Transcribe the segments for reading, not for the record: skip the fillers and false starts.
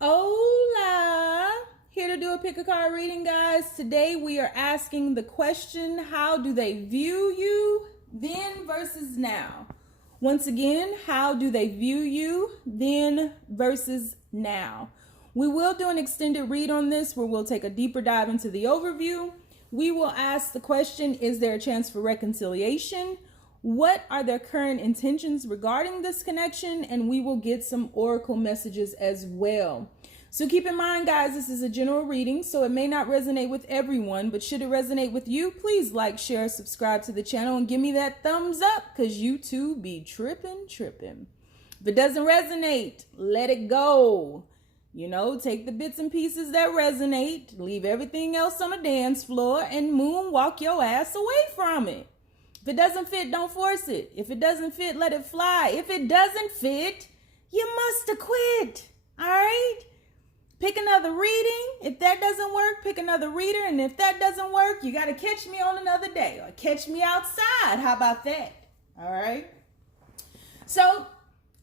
Hola! Here to do a pick a card reading, guys. Today we are asking the question, how do they view you then versus now? Once again, how do they view you then versus now? We will do an extended read on this where we'll take a deeper dive into the overview. We will ask the question, is there a chance for reconciliation? What are their current intentions regarding this connection? And we will get some oracle messages as well. So keep in mind, guys, this is a general reading, so it may not resonate with everyone, but should it resonate with you, please like, share, subscribe to the channel, and give me that thumbs up, because you too be tripping. If it doesn't resonate, let it go. You know, take the bits and pieces that resonate, leave everything else on the dance floor, and moonwalk your ass away from it. If it doesn't fit, don't force it. If it doesn't fit, let it fly. If it doesn't fit, you must have quit. All right? Pick another reading. If that doesn't work, pick another reader. And if that doesn't work, you got to catch me on another day or catch me outside. How about that? All right? So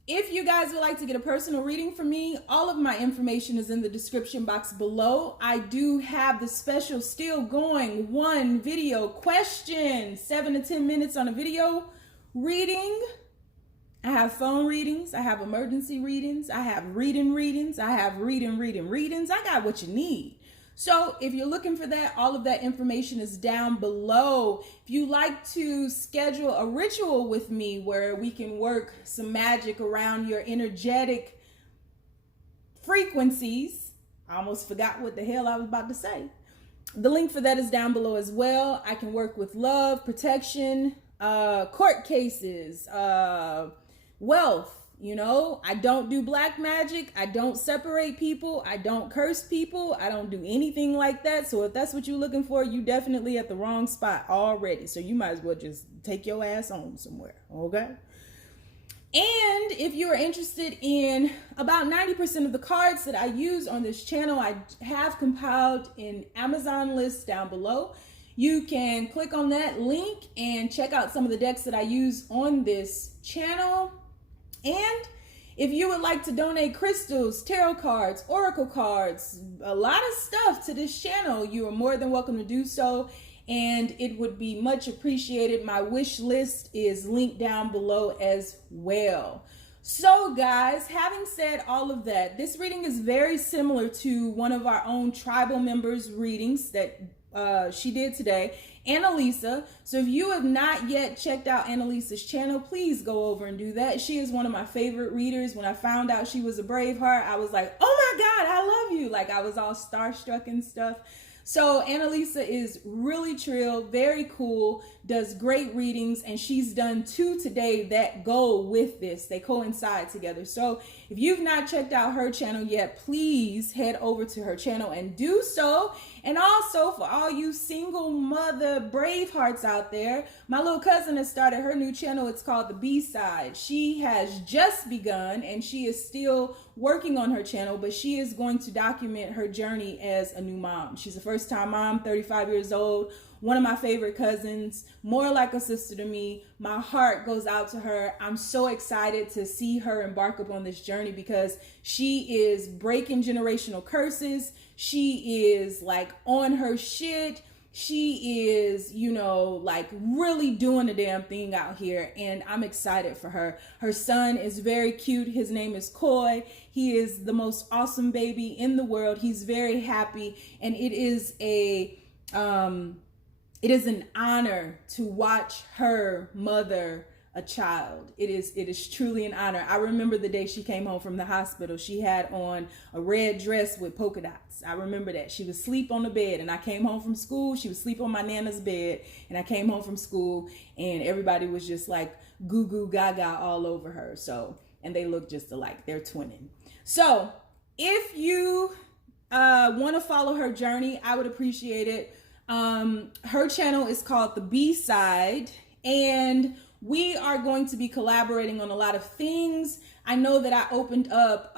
if you guys would like to get a personal reading from me, all of my information is in the description box below. I do have the special still going, one video question, 7 to 10 minutes on a video reading. I have phone readings. I have emergency readings. I have readings. I have readings. I got what you need. So if you're looking for that, all of that information is down below. If you like to schedule a ritual with me where we can work some magic around your energetic frequencies, I almost forgot what the hell I was about to say. The link for that is down below as well. I can work with love, protection, court cases, wealth. You know, I don't do black magic. I don't separate people. I don't curse people. I don't do anything like that. So if that's what you're looking for, you definitely at the wrong spot already. So you might as well just take your ass home somewhere. Okay. And if you are interested in about 90% of the cards that I use on this channel, I have compiled an Amazon list down below. You can click on that link and check out some of the decks that I use on this channel. And if you would like to donate crystals, tarot cards, oracle cards, a lot of stuff to this channel, you are more than welcome to do so. And it would be much appreciated. My wish list is linked down below as well. So guys, having said all of that, this reading is very similar to one of our own tribal members' readings that she did today, Annalisa. So if you have not yet checked out Annalisa's channel, please go over and do that. She is one of my favorite readers. When I found out she was a Braveheart, I was like, oh my God, I love you. Like I was all starstruck and stuff. So Annalisa is really chill, very cool, does great readings, and she's done 2 today that go with this. They coincide together. So if you've not checked out her channel yet, please head over to her channel and do so. And also for all you single mother Bravehearts out there, my little cousin has started her new channel. It's called The B-Side. She has just begun and she is still working on her channel, but she is going to document her journey as a new mom. She's a first-time mom, 35 years old, one of my favorite cousins, more like a sister to me. My heart goes out to her. I'm so excited to see her embark upon this journey because she is breaking generational curses. She is like on her shit. She is, you know, like really doing the damn thing out here, and I'm excited for her. Her son is very cute. His name is Coy. He is the most awesome baby in the world. He's very happy, and it is an honor to watch her mother a child. It is truly an honor. I remember the day she came home from the hospital. She had on a red dress with polka dots. I remember that. She was asleep on the bed, and I came home from school. She was asleep on my nana's bed, and I came home from school, and everybody was just like goo goo gaga all over her. So, and they look just alike. They're twinning. So if you want to follow her journey, I would appreciate it. Her channel is called The B-Side, and we are going to be collaborating on a lot of things. I know that I opened up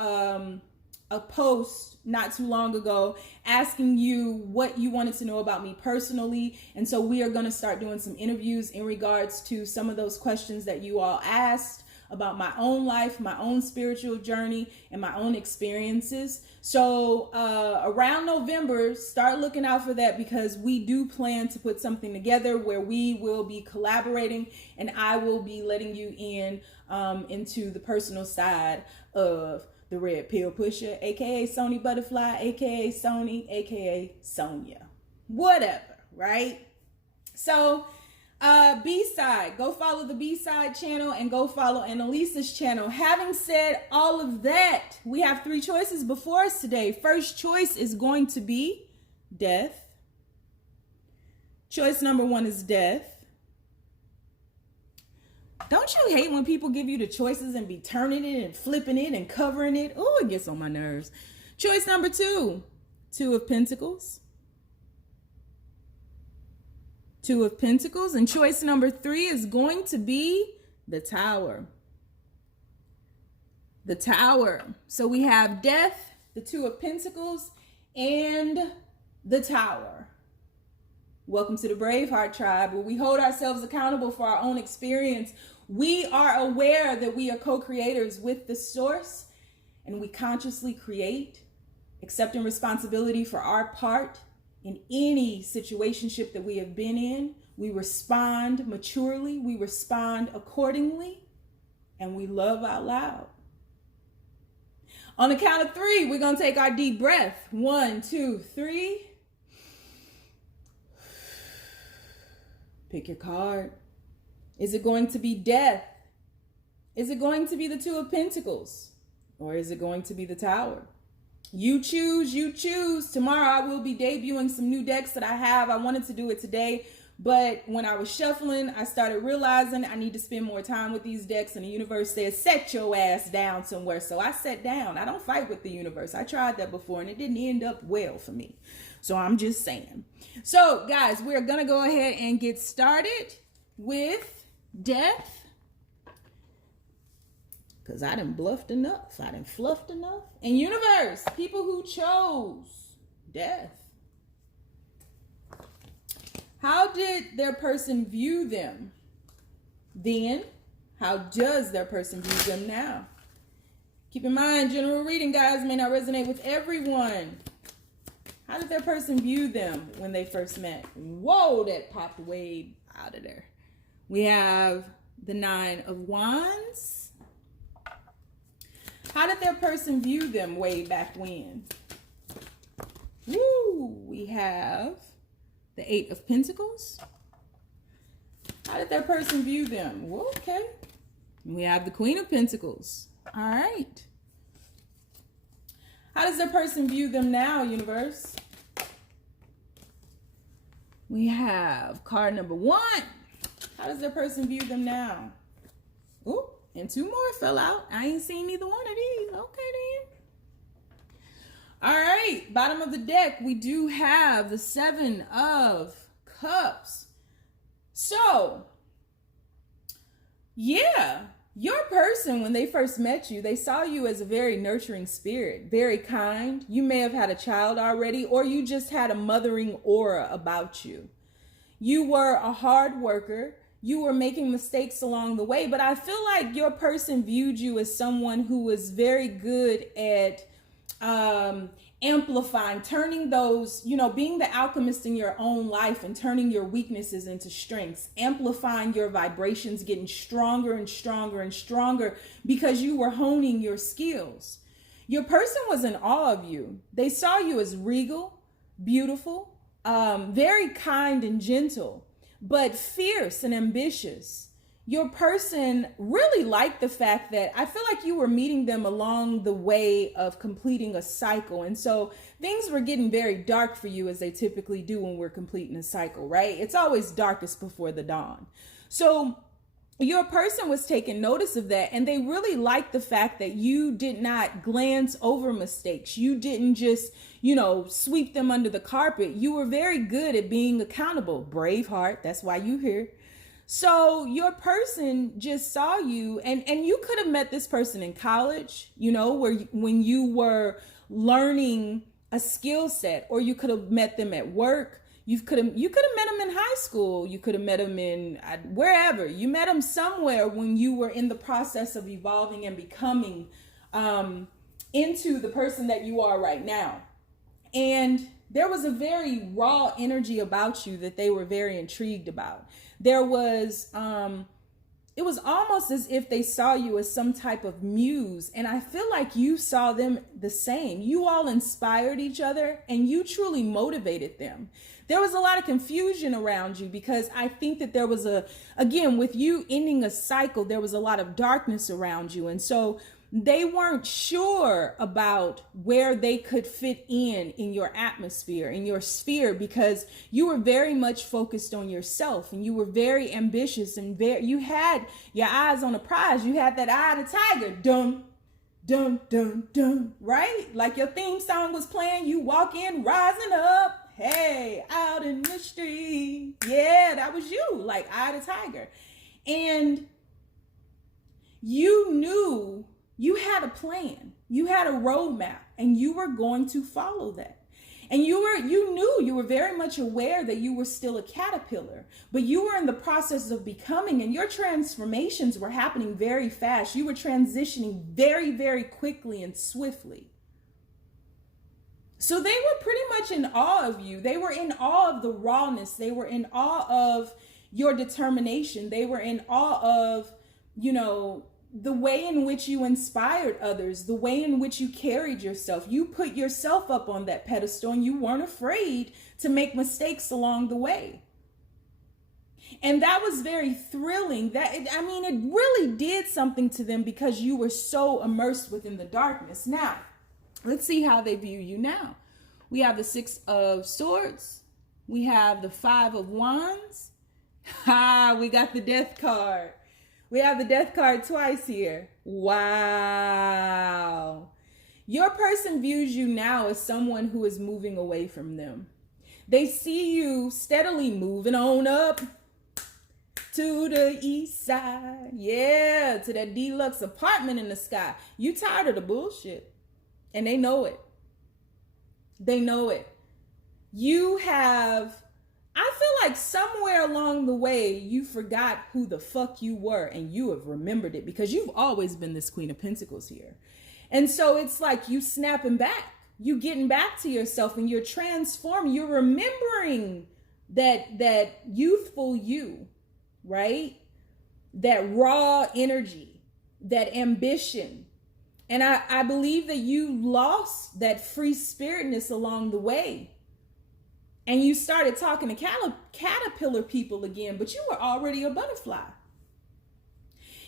a post not too long ago asking you what you wanted to know about me personally. And so we are going to start doing some interviews in regards to some of those questions that you all asked. about my own life, my own spiritual journey, and my own experiences. So around November, start looking out for that, because we do plan to put something together where we will be collaborating, and I will be letting you in into the personal side of the Red Pill Pusher, aka Sony Butterfly, aka Sony, aka Sonia, whatever, right? So B-side, go follow the B-side channel and go follow Annalisa's channel. Having said all of that, we have 3 choices before us today. First choice is going to be death. Choice number 1 is death. Don't you hate when people give you the choices and be turning it and flipping it and covering it? Oh, it gets on my nerves. Choice number 2, 2 of Pentacles. 2 of Pentacles. And choice number 3 is going to be the Tower. The Tower. So we have death, the 2 of Pentacles, and the Tower. Welcome to the Braveheart tribe, where we hold ourselves accountable for our own experience. We are aware that we are co-creators with the source, and we consciously create, accepting responsibility for our part in any situationship that we have been in. We respond maturely, we respond accordingly, and we love out loud. On the count of 3, we're going to take our deep breath. 1, 2, 3. Pick your card. Is it going to be death? Is it going to be the 2 of Pentacles? Or is it going to be the Tower? You choose, you choose. Tomorrow I will be debuting some new decks that I have. I wanted to do it today, but when I was shuffling, I started realizing I need to spend more time with these decks, and the universe says, set your ass down somewhere. So I sat down. I don't fight with the universe. I tried that before and it didn't end up well for me. So I'm just saying. So guys, we're going to go ahead and get started with death, because I done bluffed enough. I done fluffed enough. And universe, people who chose death. How did their person view them then? How does their person view them now? Keep in mind, general reading, guys, may not resonate with everyone. How did their person view them when they first met? Whoa, that popped way out of there. We have the 9 of Wands. How did their person view them way back when? Woo! We have the 8 of Pentacles. How did their person view them? Well, okay. We have the Queen of Pentacles. All right. How does their person view them now, universe? We have card number 1. How does their person view them now? Ooh, and 2 more fell out. I ain't seen neither one of these. Okay, then. All right, bottom of the deck, we do have the 7 of Cups. So, yeah, your person, when they first met you, they saw you as a very nurturing spirit, very kind. You may have had a child already, or you just had a mothering aura about you. You were a hard worker. You were making mistakes along the way, but I feel like your person viewed you as someone who was very good at amplifying, turning those, being the alchemist in your own life and turning your weaknesses into strengths, amplifying your vibrations, getting stronger and stronger and stronger because you were honing your skills. Your person was in awe of you. They saw you as regal, beautiful, very kind and gentle, but fierce and ambitious. Your person really liked the fact that I feel like you were meeting them along the way of completing a cycle. And so things were getting very dark for you, as they typically do when we're completing a cycle, right? It's always darkest before the dawn. So your person was taking notice of that, and they really liked the fact that you did not glance over mistakes. You didn't just, sweep them under the carpet. You were very good at being accountable. Braveheart, that's why you're here. So your person just saw you, and you could have met this person in college, when you were learning a skill set, or you could have met them at work. You could have met him in high school. You could have met him in wherever. You met him somewhere when you were in the process of evolving and becoming into the person that you are right now. And there was a very raw energy about you that they were very intrigued about. There was, it was almost as if they saw you as some type of muse. And I feel like you saw them the same. You all inspired each other and you truly motivated them. There was a lot of confusion around you because I think that there was again, with you ending a cycle, there was a lot of darkness around you. And so they weren't sure about where they could fit in your atmosphere, in your sphere, because you were very much focused on yourself and you were very ambitious and you had your eyes on the prize. You had that eye of the tiger. Dum, dum, dum, dum, right? Like your theme song was playing, you walk in rising up. Hey, out in the street. Yeah, that was you, like eye of the tiger. And you knew you had a plan, you had a roadmap, and you were going to follow that. And you knew, you were very much aware that you were still a caterpillar, but you were in the process of becoming, and your transformations were happening very fast. You were transitioning very, very quickly and swiftly. So they were pretty much in awe of you. They were in awe of the rawness. They were in awe of your determination. They were in awe of, the way in which you inspired others, the way in which you carried yourself. You put yourself up on that pedestal and you weren't afraid to make mistakes along the way. And that was very thrilling. It really did something to them because you were so immersed within the darkness. Now, let's see how they view you now. We have the 6 of Swords. We have the 5 of Wands. We got the Death card. We have the Death card twice here. Wow. Your person views you now as someone who is moving away from them. They see you steadily moving on up to the east side. Yeah, to that deluxe apartment in the sky. You tired of the bullshit. And they know it. They know it. I feel like somewhere along the way, you forgot who the fuck you were and you have remembered it because you've always been this Queen of Pentacles here. And so it's like you snapping back, you getting back to yourself and you're transforming, you're remembering that youthful you, right? That raw energy, that ambition. And I believe that you lost that free spiritness along the way. And you started talking to caterpillar people again, but you were already a butterfly.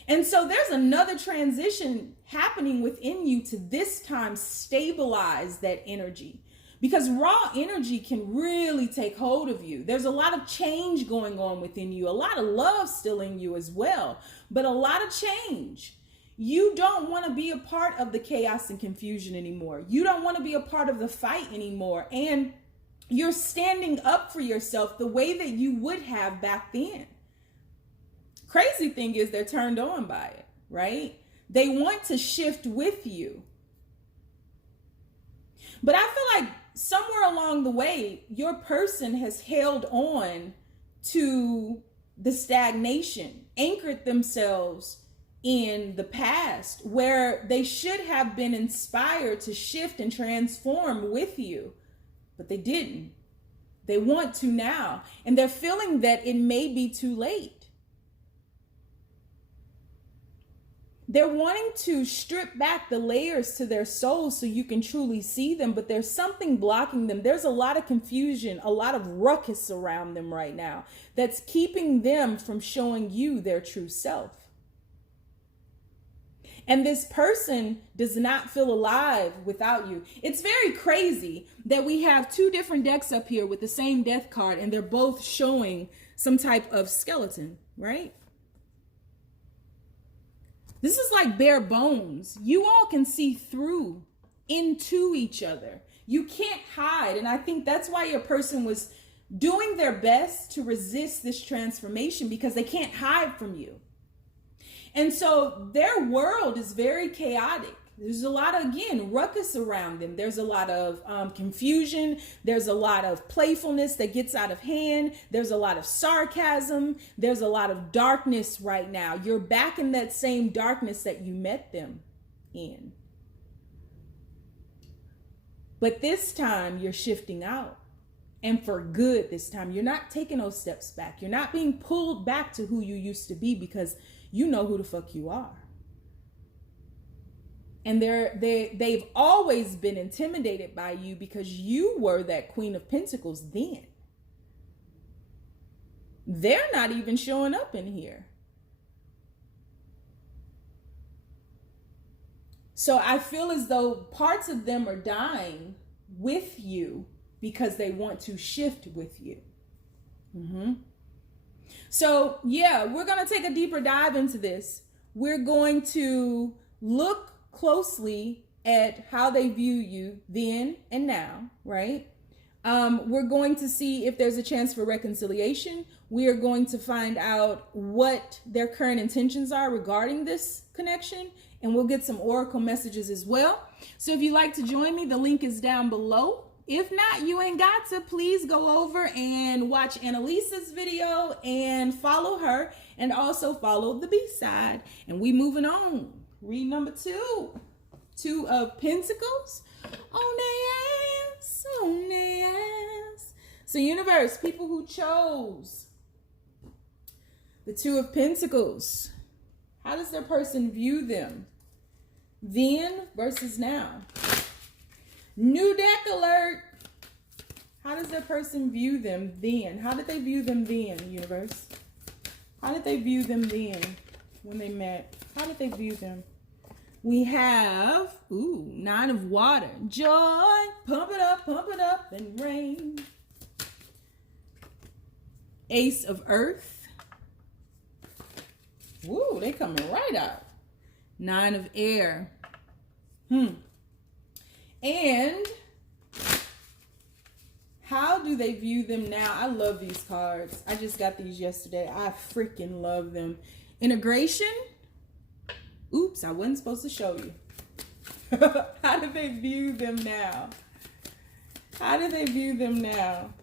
And so there's another transition happening within you to this time stabilize that energy. Because raw energy can really take hold of you. There's a lot of change going on within you, a lot of love still in you as well, but a lot of change. You don't want to be a part of the chaos and confusion anymore. You don't want to be a part of the fight anymore. And you're standing up for yourself the way that you would have back then. Crazy thing is they're turned on by it, right? They want to shift with you. But I feel like somewhere along the way, your person has held on to the stagnation, anchored themselves in the past where they should have been inspired to shift and transform with you. But they didn't. They want to now. And they're feeling that it may be too late. They're wanting to strip back the layers to their soul so you can truly see them, but there's something blocking them. There's a lot of confusion, a lot of ruckus around them right now that's keeping them from showing you their true self. And this person does not feel alive without you. It's very crazy that we have 2 different decks up here with the same death card and they're both showing some type of skeleton, right? This is like bare bones. You all can see through into each other. You can't hide. And I think that's why your person was doing their best to resist this transformation because they can't hide from you. And so their world is very chaotic. There's a lot of, again, ruckus around them. There's a lot of confusion. There's a lot of playfulness that gets out of hand. There's a lot of sarcasm. There's a lot of darkness right now. You're back in that same darkness that you met them in. But this time you're shifting out. And for good this time. You're not taking those steps back. You're not being pulled back to who you used to be because you know who the fuck you are. And they've always been intimidated by you because you were that Queen of Pentacles then. They're not even showing up in here. So I feel as though parts of them are dying with you because they want to shift with you. So yeah, we're going to take a deeper dive into this. We're going to look closely at how they view you then and now, right? We're going to see if there's a chance for reconciliation. We are going to find out what their current intentions are regarding this connection, and we'll get some oracle messages as well. So if you'd like to join me, the link is down below. If not, you ain't got to. Please go over and watch Annalisa's video and follow her, and also follow the B-side. And we moving on. Read number 2. 2 of Pentacles. On their ass, on their ass. So universe, people who chose the 2 of Pentacles, how does their person view them then versus now? New deck alert. How does their person view them then? How did they view them then, universe? How did they view them then when they met? How did they view them? We have, 9 of water. Joy, pump it up, and rain. Ace of earth. Woo, they coming right out. 9 of air. And how do they view them now? I love these cards. I just got these yesterday. I freaking love them. Integration. Oops, I wasn't supposed to show you. How do they view them now? How do they view them now?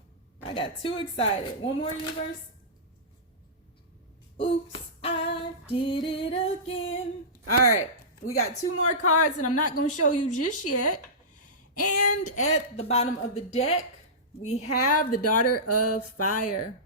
I got too excited. One more, universe. Oops, I did it again. All right, we got 2 more cards and I'm not going to show you just yet. And at the bottom of the deck, we have the Daughter of Fire.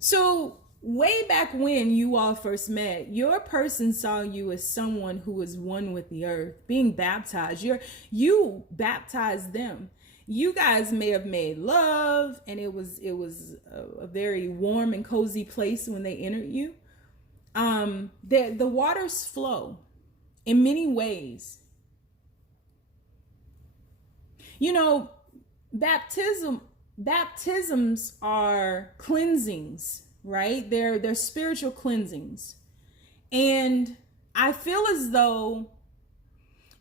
So way back when you all first met, your person saw you as someone who was one with the earth, being baptized. You baptized them. You guys may have made love, and it was a very warm and cozy place when they entered you. The waters flow in many ways. You know, baptisms are cleansings, right? They're spiritual cleansings. And I feel as though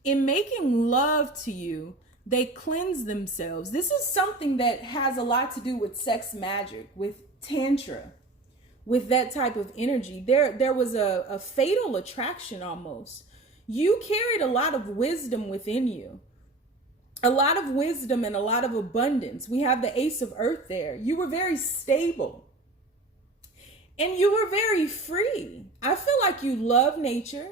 in making love to you, they cleanse themselves. This is something that has a lot to do with sex magic, with tantra, with that type of energy. There was a fatal attraction almost. You carried a lot of wisdom within you. A lot of wisdom and a lot of abundance. We have the Ace of Earth there. You were very stable. And you were very free. I feel like you love nature.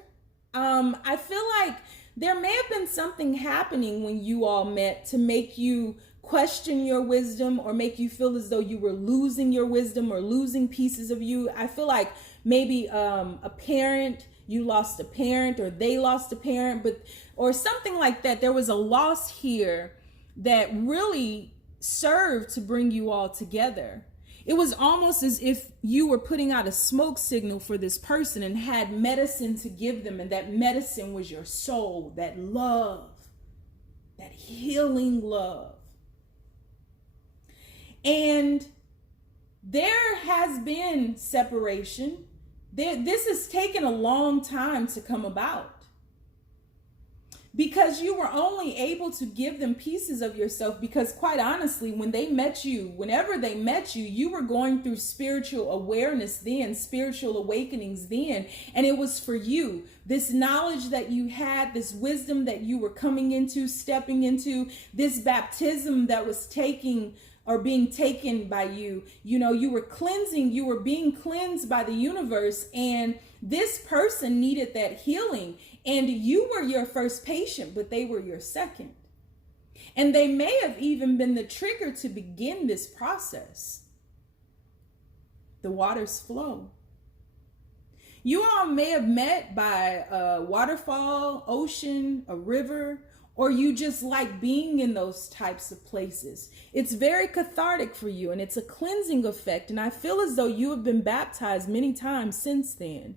I feel like there may have been something happening when you all met to make you question your wisdom or make you feel as though you were losing your wisdom or losing pieces of you. I feel like maybe a parent, you lost a parent, or they lost a parent, or something like that. There was a loss here that really served to bring you all together. It was almost as if you were putting out a smoke signal for this person and had medicine to give them, and that medicine was your soul, that love, that healing love. And there has been separation. This has taken a long time to come about. because you were only able to give them pieces of yourself, because quite honestly, when they met you, whenever they met you, you were going through spiritual awareness then, spiritual awakenings then, and it was for you. This knowledge that you had, this wisdom that you were coming into, stepping into, this baptism that was taking or being taken by you, you know, you were cleansing, you were being cleansed by the universe, and this person needed that healing. And you were your first patient, but they were your second. And they may have even been the trigger to begin this process. The waters flow. You all may have met by a waterfall, ocean, a river, or you just like being in those types of places. It's very cathartic for you, and it's a cleansing effect. And I feel as though you have been baptized many times since then.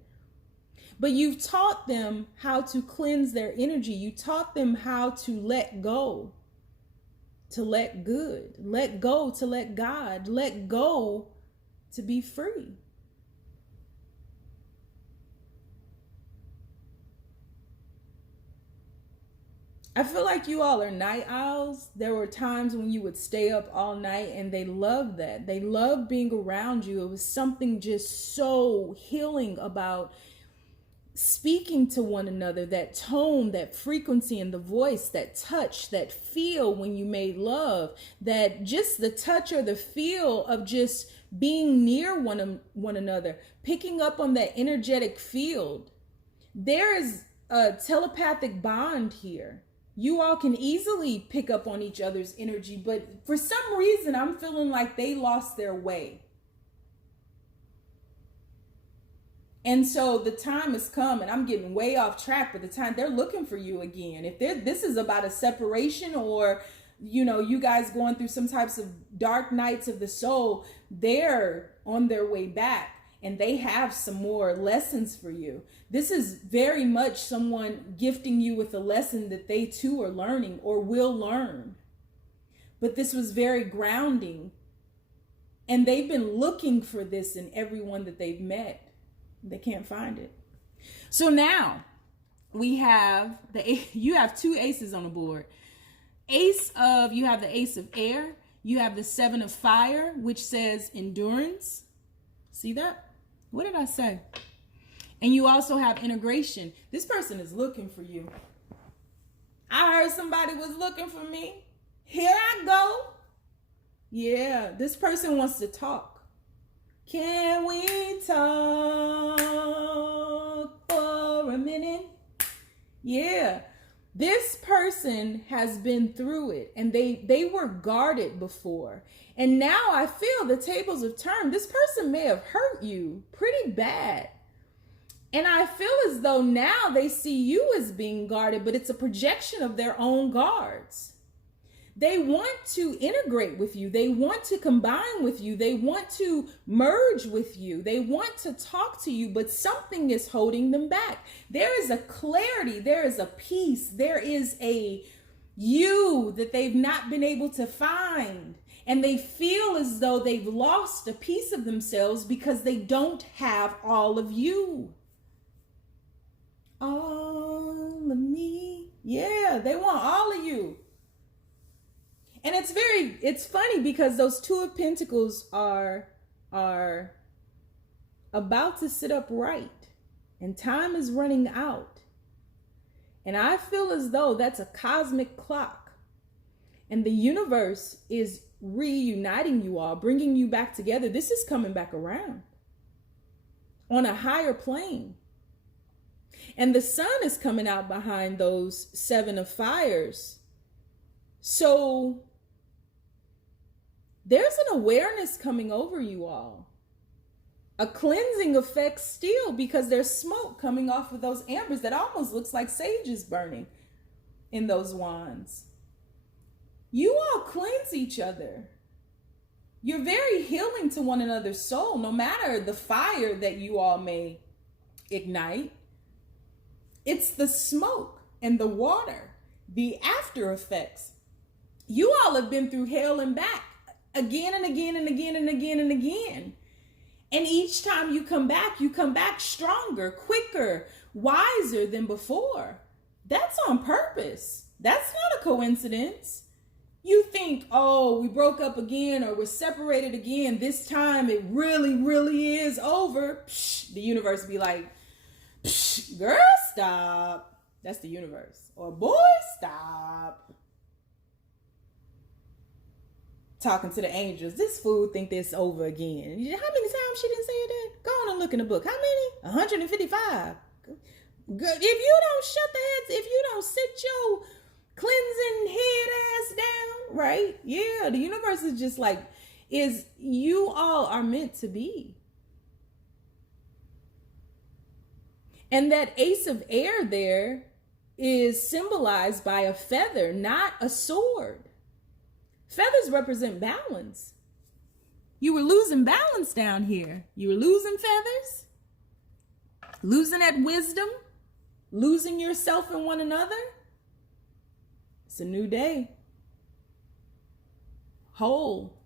But you've taught them how to cleanse their energy. You taught them how to let go, to let good, let go, to let God, let go, to be free. I feel like you all are night owls. There were times when you would stay up all night, and they loved that. They loved being around you. It was something just so healing about speaking to one another, that tone, that frequency in the voice, that touch, that feel when you made love, that just the touch or the feel of just being near one another, picking up on that energetic field. There is a telepathic bond here. You all can easily pick up on each other's energy, but for some reason, I'm feeling like they lost their way. And so the time has come, and I'm getting way off track, but the time they're looking for you again. If this is about a separation, or, you know, you guys going through some types of dark nights of the soul, they're on their way back, and they have some more lessons for you. This is very much someone gifting you with a lesson that they too are learning or will learn. But this was very grounding, and they've been looking for this in everyone that they've met. They can't find it. So now we have you have two aces on the board. You have the ace of air. You have the 7 of fire, which says endurance. See that? What did I say? And you also have integration. This person is looking for you. I heard somebody was looking for me. Here I go. Yeah, this person wants to talk. Can we talk for a minute? Yeah, this person has been through it, and they were guarded before. And now I feel the tables have turned. This person may have hurt you pretty bad. And I feel as though now they see you as being guarded, but it's a projection of their own guards. They want to integrate with you. They want to combine with you. They want to merge with you. They want to talk to you, but something is holding them back. There is a clarity. There is a peace. There is a you that they've not been able to find. And they feel as though they've lost a piece of themselves because they don't have all of you. All of me. Yeah, they want all of you. And it's funny because those 2 of Pentacles are about to sit upright, and time is running out. And I feel as though that's a cosmic clock, and the universe is reuniting you all, bringing you back together. This is coming back around on a higher plane. And the sun is coming out behind those 7 of fires. So there's an awareness coming over you all. A cleansing effect still, because there's smoke coming off of those ambers that almost looks like sage is burning in those wands. You all cleanse each other. You're very healing to one another's soul, no matter the fire that you all may ignite. It's the smoke and the water, the after effects. You all have been through hell and back again and again and again and again and again. And each time you come back stronger, quicker, wiser than before. That's on purpose. That's not a coincidence. You think, oh, we broke up again or we're separated again. This time it really, really is over. Psh, the universe be like, psh, girl, stop. That's the universe. Or boy, stop. Talking to the angels. This fool think this over again. How many times she didn't say that? Go on and look in the book. How many? 155. Good. If you don't shut the heads, if you don't sit your cleansing head ass down, right? Yeah, the universe is just like, you all are meant to be. And that ace of air there is symbolized by a feather, not a sword. Feathers represent balance. You were losing balance down here. You were losing feathers, losing that wisdom, losing yourself and one another. It's a new day. Whole.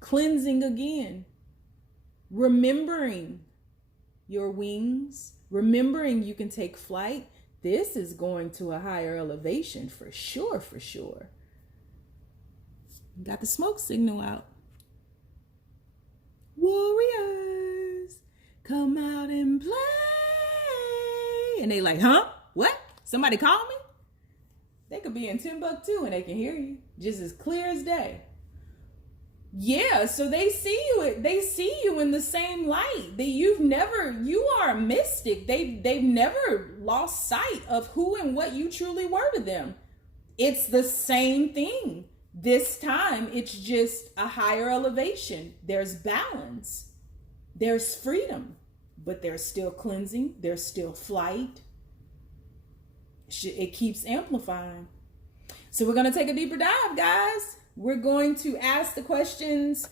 Cleansing again. Remembering your wings. Remembering you can take flight. This is going to a higher elevation for sure, for sure. Got the smoke signal out. Warriors, come out and play. And they like, huh? What? Somebody call me? They could be in Timbuktu and they can hear you just as clear as day. Yeah, so they see you in the same light. You are a mystic. They've never lost sight of who and what you truly were to them. It's the same thing. This time, it's just a higher elevation. There's balance. There's freedom. But there's still cleansing. There's still flight. It keeps amplifying. So we're going to take a deeper dive, guys. We're going to ask the questions.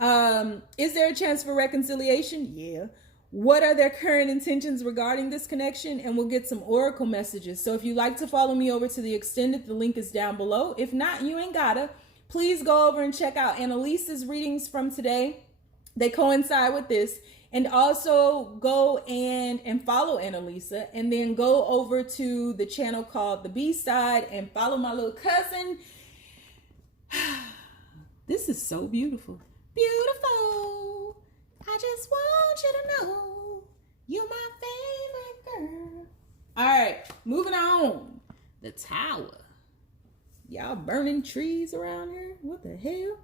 Is there a chance for reconciliation? Yeah. What are their current intentions regarding this connection? And we'll get some oracle messages. So if you'd like to follow me over to the extended, the link is down below. If not, you ain't gotta. Please go over and check out Annalisa's readings from today. They coincide with this. And also go and follow Annalisa. And then go over to the channel called The B-Side and follow my little cousin. This is so beautiful. Beautiful. I just want you to know you're my favorite girl. All right, moving on. The tower. Y'all burning trees around here? What the hell?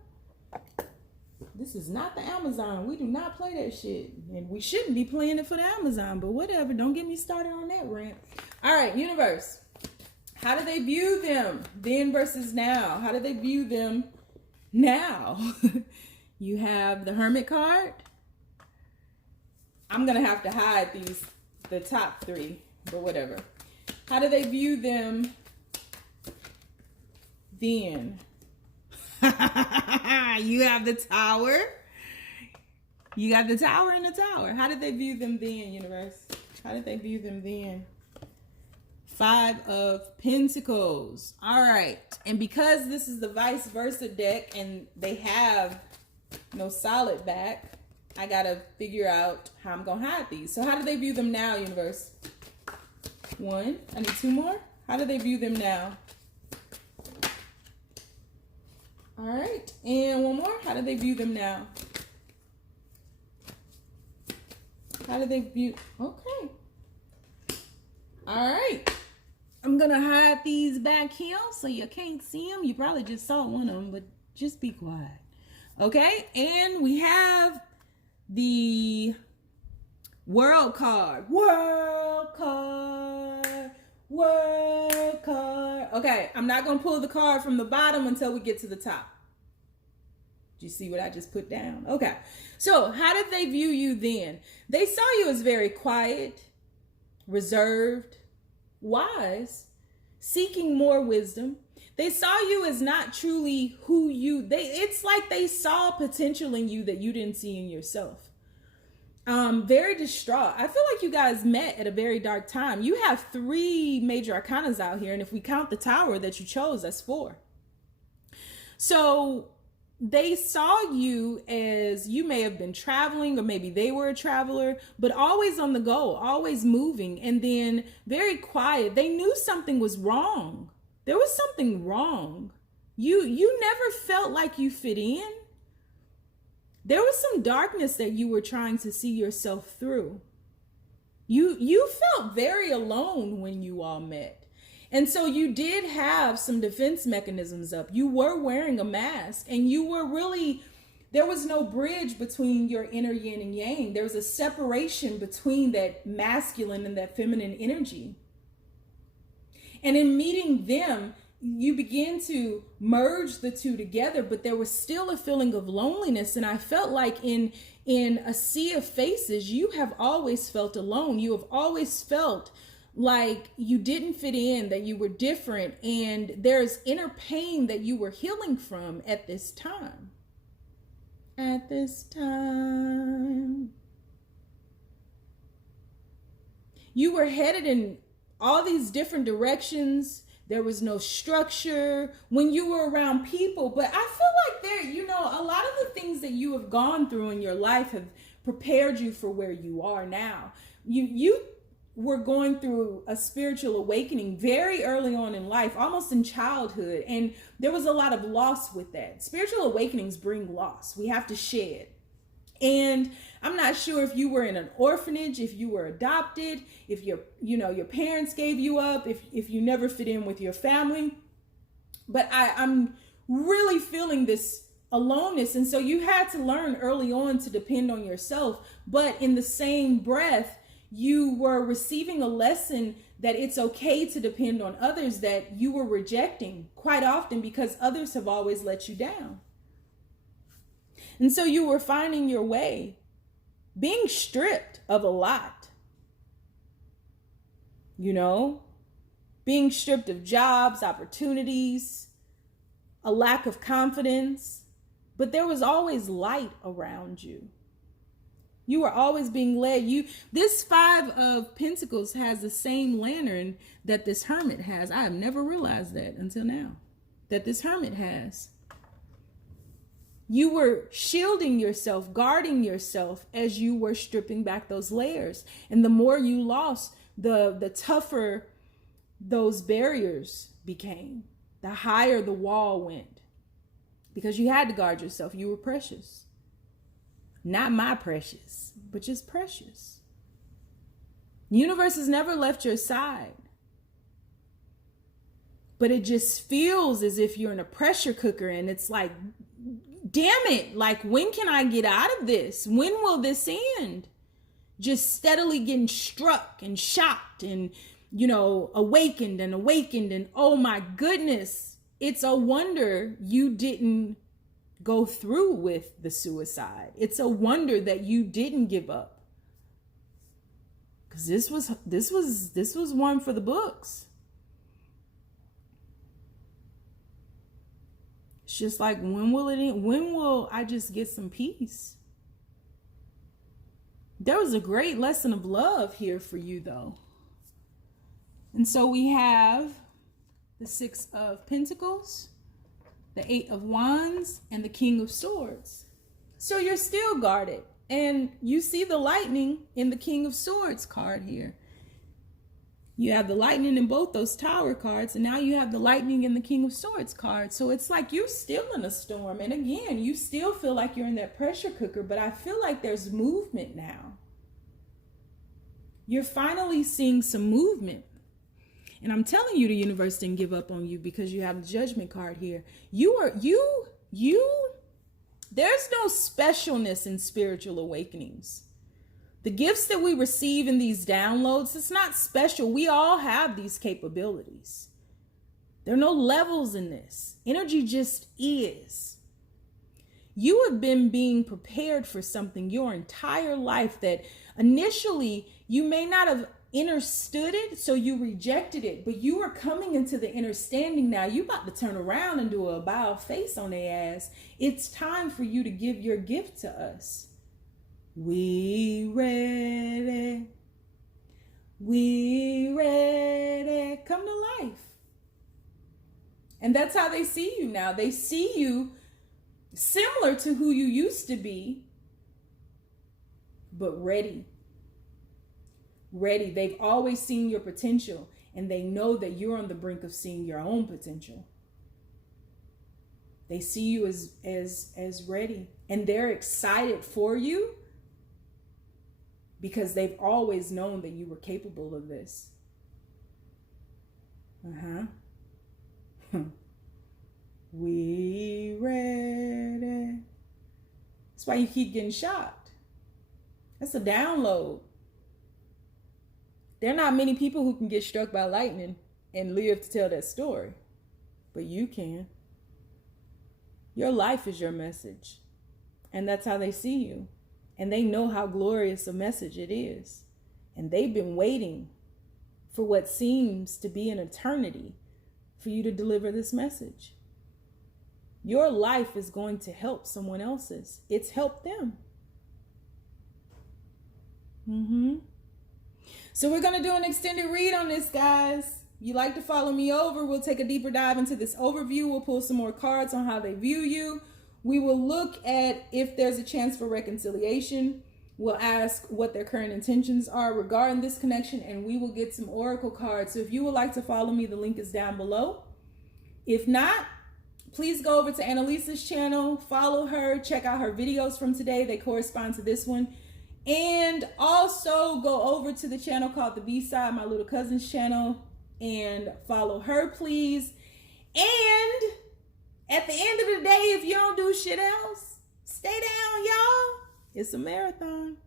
This is not the Amazon. We do not play that shit. And we shouldn't be playing it for the Amazon, but whatever. Don't get me started on that rant. All right, universe. How do they view them then versus now? How do they view them now? You have the Hermit card. I'm going to have to hide the top three, but whatever. How do they view them then? You have the Tower. You got the Tower and the Tower. How did they view them then, universe? How did they view them then? 5 of Pentacles. All right. And because this is the vice versa deck and they have no solid back, I got to figure out how I'm going to hide these. So how do they view them now, universe? 1. I need 2 more. How do they view them now? All right. And 1 more. How do they view them now? How do they view? Okay. All right. I'm going to hide these back here so you can't see them. You probably just saw one of them, but just be quiet. Okay. And we have the World card. World card. World card. Okay. I'm not going to pull the card from the bottom until we get to the top. Do you see what I just put down? Okay. So how did they view you then? They saw you as very quiet, reserved, wise, seeking more wisdom. They saw you as not truly who it's like they saw potential in you that you didn't see in yourself. Very distraught. I feel like you guys met at a very dark time. You have 3 major arcanas out here. And if we count the Tower that you chose, that's 4. So they saw you as you may have been traveling, or maybe they were a traveler, but always on the go, always moving, and then very quiet. They knew something was wrong. There was something wrong. You never felt like you fit in. There was some darkness that you were trying to see yourself through. You felt very alone when you all met. And so you did have some defense mechanisms up. You were wearing a mask, and you were really, there was no bridge between your inner yin and yang. There was a separation between that masculine and that feminine energy. And in meeting them, you begin to merge the two together, but there was still a feeling of loneliness. And I felt like in a sea of faces, you have always felt alone. You have always felt like you didn't fit in, that you were different, and there's inner pain that you were healing from at this time. At this time. You were headed in all these different directions. There was no structure when you were around people, but I feel like there, you know, a lot of the things that you have gone through in your life have prepared you for where you are now. You were going through a spiritual awakening very early on in life, almost in childhood, and there was a lot of loss with that. Spiritual awakenings bring loss. We have to shed. And I'm not sure if you were in an orphanage, if you were adopted, if your parents gave you up, if you never fit in with your family. But I'm really feeling this aloneness. And so you had to learn early on to depend on yourself. But in the same breath, you were receiving a lesson that it's okay to depend on others that you were rejecting quite often because others have always let you down. And so you were finding your way, being stripped of a lot, you know, being stripped of jobs, opportunities, a lack of confidence, but there was always light around you. You were always being led. This 5 of Pentacles has the same lantern that this Hermit has. I have never realized that until now, that this Hermit has. You were shielding yourself, guarding yourself as you were stripping back those layers. And the more you lost, the tougher those barriers became. The higher the wall went. Because you had to guard yourself. You were precious. Not my precious, but just precious. The universe has never left your side. But it just feels as if you're in a pressure cooker, and it's like, damn it, like, when can I get out of this? When will this end? Just steadily getting struck and shocked and, awakened and oh my goodness, it's a wonder you didn't go through with the suicide. It's a wonder that you didn't give up. Because this was one for the books. It's just like, when will it end? When will I just get some peace? There was a great lesson of love here for you, though. And so we have the 6 of Pentacles, the 8 of Wands, and the King of Swords. So you're still guarded. And you see the lightning in the King of Swords card here. You have the lightning in both those Tower cards, and now you have the lightning in the King of Swords card. So it's like you're still in a storm. And again, you still feel like you're in that pressure cooker, but I feel like there's movement now. You're finally seeing some movement. And I'm telling you, the universe didn't give up on you because you have the Judgment card here. There's no specialness in spiritual awakenings. The gifts that we receive in these downloads, it's not special. We all have these capabilities. There are no levels in this. Energy just is. You have been being prepared for something your entire life that initially you may not have understood it, so you rejected it, but you are coming into the understanding now. You about to turn around and do a bow face on their ass. It's time for you to give your gift to us. We ready. We ready. Come to life. And that's how they see you now. They see you similar to who you used to be, but ready. Ready. They've always seen your potential, and they know that you're on the brink of seeing your own potential. They see you as ready, and they're excited for you because they've always known that you were capable of this. We ready. That's why you keep getting shocked. That's a download. There are not many people who can get struck by lightning and live to tell that story, but you can. Your life is your message, and that's how they see you. And they know how glorious a message it is. And they've been waiting for what seems to be an eternity for you to deliver this message. Your life is going to help someone else's. It's helped them. So we're going to do an extended read on this, guys. You like to follow me over, we'll take a deeper dive into this overview. We'll pull some more cards on how they view you. We will look at if there's a chance for reconciliation. We'll ask what their current intentions are regarding this connection, and we will get some oracle cards. So if you would like to follow me, the link is down below. If not, please go over to Annalisa's channel, follow her, check out her videos from today. They correspond to this one. And also go over to the channel called The B-Side, my little cousin's channel, and follow her, please. And at the end of the day, if you don't do shit else, stay down, y'all. It's a marathon.